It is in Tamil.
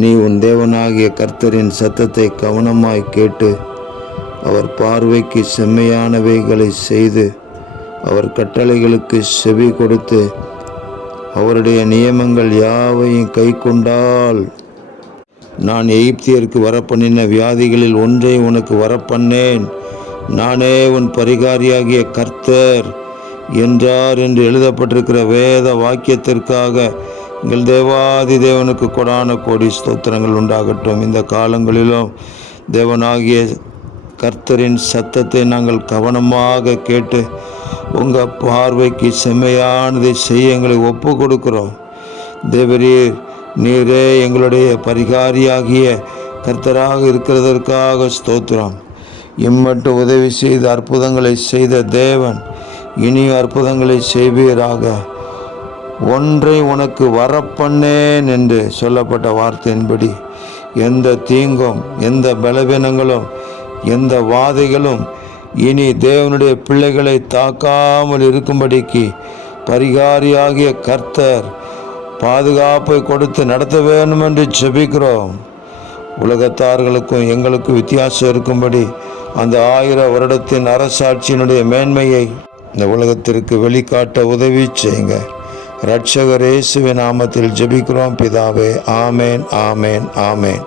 நீ உன் தேவனாகிய கர்த்தரின் சத்தத்தை கவனமாய் கேட்டு அவர் பார்வைக்கு செம்மையானவைகளை செய்து அவர் கட்டளைகளுக்கு செவி கொடுத்து அவருடைய நியமங்கள் யாவையும் கை கொண்டால் நான் எகிப்தியருக்கு வரப்பண்ணின வியாதிகளில் ஒன்றை உனக்கு வரப்பண்ணேன். நானே உன் பரிகாரியாகிய கர்த்தர் என்றார் என்று எழுதப்பட்டிருக்கிற வேத வாக்கியத்திற்காக எங்கள் தேவாதி தேவனுக்கு கொடான கோடி ஸ்தோத்திரங்கள் உண்டாகட்டும். இந்த காலங்களிலும் தேவனாகிய கர்த்தரின் சத்தத்தை நாங்கள் கவனமாக கேட்டு உங்கள் பார்வைக்கு செம்மையானதை செய்ய எங்களை ஒப்பு கொடுக்கிறோம். தேவரீர் நீரே எங்களுடைய பரிகாரியாகிய கர்த்தராக இருக்கிறதற்காக ஸ்தோத்திரம். இம்மட்டும் உதவி செய்து அற்புதங்களை செய்த தேவன் இனியும் அற்புதங்களை செய்வீராக. ஒன்றை உனக்கு வரப்பண்ணேன் என்று சொல்லப்பட்ட வார்த்தையின்படி எந்த தீங்கும் எந்த பலவீனங்களும் எந்த வாதைகளும் இனி தேவனுடைய பிள்ளைகளை தாக்காமல் இருக்கும்படிக்கு பரிகாரியாகிய கர்த்தர் பாதுகாப்பை கொடுத்து நடத்த வேண்டும் என்று ஜெபிக்கிறோம். உலகத்தார்களுக்கும் எங்களுக்கும் வித்தியாசம் இருக்கும்படி அந்த 1000 வருடத்தின் அரசாட்சியினுடைய மேன்மையை இந்த உலகத்திற்கு வெளிக்காட்ட உதவி செய்யுங்க. இரட்சகர் இயேசுவின் நாமத்தில் ஜெபிக்கிறோம் பிதாவே. ஆமேன், ஆமேன், ஆமேன்.